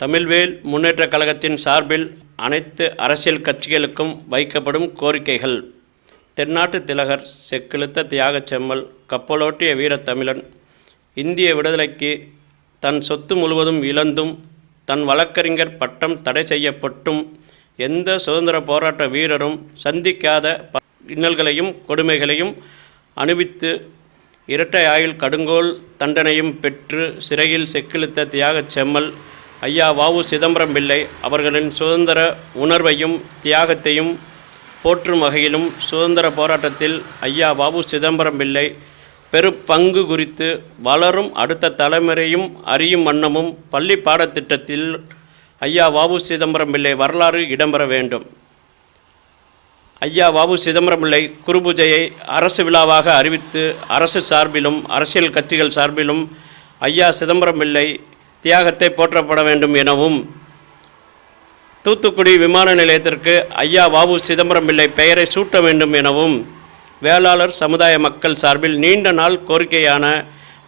தமிழ்வேல் முன்னேற்றக் கழகத்தின் சார்பில் அனைத்து அரசியல் கட்சிகளுக்கும் வைக்கப்படும் கோரிக்கைகள். தென்னாட்டு திலகர், செக்கிழுத்த தியாகச் செம்மல், கப்பலோட்டிய வீரத்தமிழன், இந்திய விடுதலைக்கு தன் சொத்து முழுவதும் இழந்தும், தன் வழக்கறிஞர் பட்டம் தடை செய்யப்பட்டும், எந்த சுதந்திர போராட்ட வீரரும் சந்திக்காத இன்னல்களையும் கொடுமைகளையும் அனுபவித்து இரட்டை ஆயுள் கடுங்கோல் தண்டனையும் பெற்று சிறையில் செக்கிழுத்த தியாகச் செம்மல் ஐயா வ.உ. சிதம்பரம் பிள்ளை அவர்களின் சுதந்திர உணர்வையும் தியாகத்தையும் போற்றும் வகையிலும் சுதந்திர போராட்டத்தில் ஐயா வ.உ. சிதம்பரம் பிள்ளை பெரும் பங்கு குறித்து வளரும் அடுத்த தலைமுறையும் அறியும் வண்ணமும் பள்ளி பாடத்திட்டத்தில் ஐயா வ.உ. சிதம்பரம் பிள்ளை வரலாறு இடம்பெற வேண்டும். ஐயா வ.உ. சிதம்பரம் பிள்ளை குருபூஜையை அரசு விழாவாக அறிவித்து அரசு சார்பிலும் அரசியல் கட்சிகள் சார்பிலும் ஐயா சிதம்பரம் பிள்ளை தியாகத்தை போற்றப்பட வேண்டும் எனவும், தூத்துக்குடி விமான நிலையத்திற்கு ஐயா வ.உ. சிதம்பரம் பிள்ளை பெயரை சூட்ட வேண்டும் எனவும் வேளாளர் சமுதாய மக்கள் சார்பில் நீண்ட நாள் கோரிக்கையான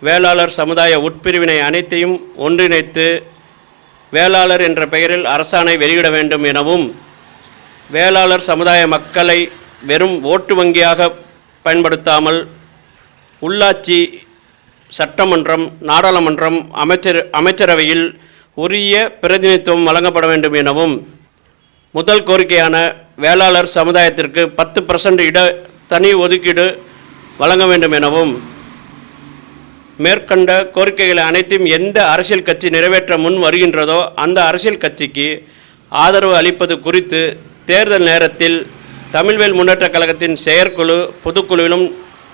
வேளாளர் சமுதாய உட்பிரிவினை அனைத்தையும் ஒன்றிணைத்து வேளாளர் என்ற பெயரில் அரசாணை வெளியிட வேண்டும் எனவும், வேளாளர் சமுதாய மக்களை வெறும் ஓட்டு வங்கியாக பயன்படுத்தாமல் உள்ளாட்சி, சட்டமன்றம், நாடாளுமன்றம், அமைச்சரவையில் உரிய பிரதிநிதித்துவம் வழங்கப்பட வேண்டும் எனவும், முதல் கோரிக்கையான வேளாளர் சமுதாயத்திற்கு 10% தனி ஒதுக்கீடு வழங்க வேண்டும் எனவும், மேற்கண்ட கோரிக்கைகளை அனைத்தையும் எந்த அரசியல் கட்சி நிறைவேற்ற முன் வருகின்றதோ அந்த அரசியல் கட்சிக்கு ஆதரவு அளிப்பது குறித்து தேர்தல் நேரத்தில் தமிழ்வேல் முன்னேற்றக் கழகத்தின் செயற்குழு பொதுக்குழுவிலும்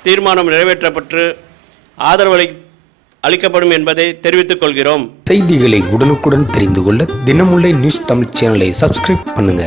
தீர்மானம் நிறைவேற்றப்பட்டு ஆதரவு அளிக்கப்படும் என்பதை தெரிவித்துக் கொள்கிறோம். செய்திகளை உடனுக்குடன் தெரிந்து கொள்ள தினமுல்லை நியூஸ் தமிழ் சேனலை சப்ஸ்கிரைப் பண்ணுங்க.